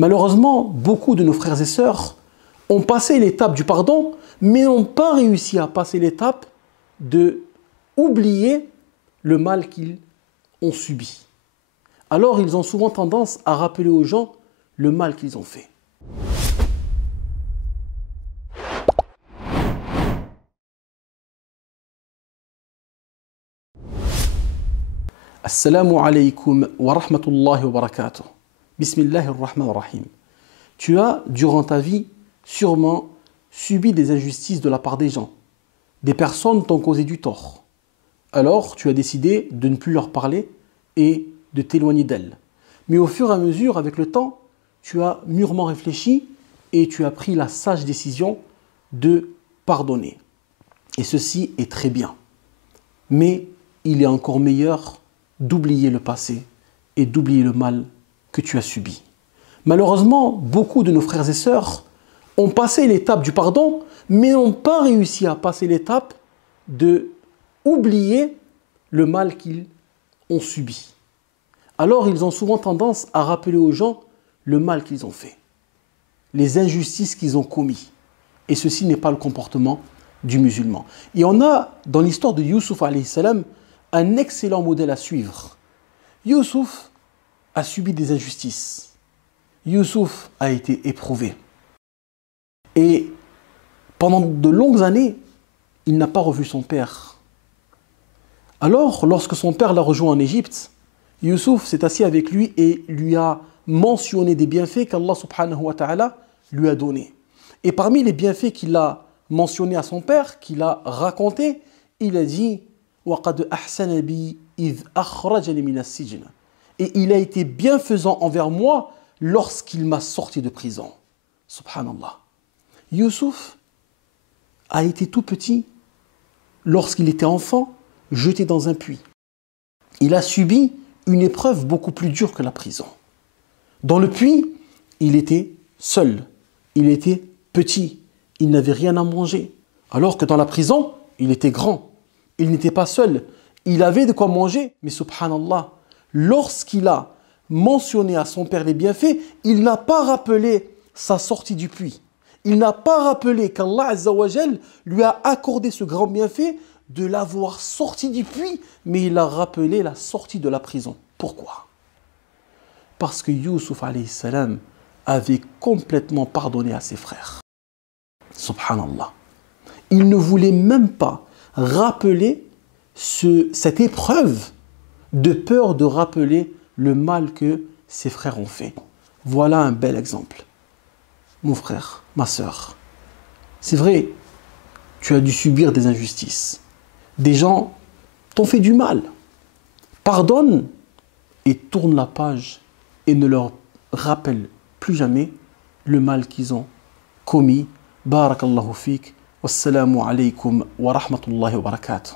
Malheureusement, beaucoup de nos frères et sœurs ont passé l'étape du pardon, mais n'ont pas réussi à passer l'étape de oublier le mal qu'ils ont subi. Alors, ils ont souvent tendance à rappeler aux gens le mal qu'ils ont fait. Assalamu alaikum wa rahmatullahi wa barakatuh. Bismillahir rahmanir rahim. Tu as, durant ta vie, sûrement subi des injustices de la part des gens. Des personnes t'ont causé du tort. Alors, tu as décidé de ne plus leur parler et de t'éloigner d'elles. Mais au fur et à mesure, avec le temps, tu as mûrement réfléchi et tu as pris la sage décision de pardonner. Et ceci est très bien. Mais il est encore meilleur d'oublier le passé et d'oublier le mal que tu as subi. Malheureusement, beaucoup de nos frères et sœurs ont passé l'étape du pardon, mais n'ont pas réussi à passer l'étape de oublier le mal qu'ils ont subi. Alors, ils ont souvent tendance à rappeler aux gens le mal qu'ils ont fait, les injustices qu'ils ont commis. Et ceci n'est pas le comportement du musulman. Et on a, dans l'histoire de Youssouf alayhi salam, un excellent modèle à suivre. Youssouf a subi des injustices. Youssouf a été éprouvé. Et pendant de longues années, il n'a pas revu son père. Alors, lorsque son père l'a rejoint en Égypte, Youssouf s'est assis avec lui et lui a mentionné des bienfaits qu'Allah subhanahu wa ta'ala lui a donnés. Et parmi les bienfaits qu'il a mentionnés à son père, qu'il a racontés, il a dit وَقَدْ أَحْسَنَ بِي إِذْ أَخْرَجَنِي مِنَ السِّجْنِ. Et il a été bienfaisant envers moi lorsqu'il m'a sorti de prison. Subhanallah. Youssouf a été tout petit lorsqu'il était enfant, jeté dans un puits. Il a subi une épreuve beaucoup plus dure que la prison. Dans le puits, il était seul, il était petit, il n'avait rien à manger. Alors que dans la prison, il était grand, il n'était pas seul, il avait de quoi manger. Mais subhanallah, lorsqu'il a mentionné à son père les bienfaits, il n'a pas rappelé sa sortie du puits. Il n'a pas rappelé qu'Allah Azza wa Jal lui a accordé ce grand bienfait de l'avoir sorti du puits, mais il a rappelé la sortie de la prison. Pourquoi? Parce que Youssouf alayhi salam avait complètement pardonné à ses frères. Subhanallah. Il ne voulait même pas rappeler cette épreuve de peur de rappeler le mal que ses frères ont fait. Voilà un bel exemple. Mon frère, ma sœur, c'est vrai, tu as dû subir des injustices. Des gens t'ont fait du mal. Pardonne et tourne la page et ne leur rappelle plus jamais le mal qu'ils ont commis. Barakallahu fik. Wassalamu alaykum wa rahmatullahi wa barakatuh.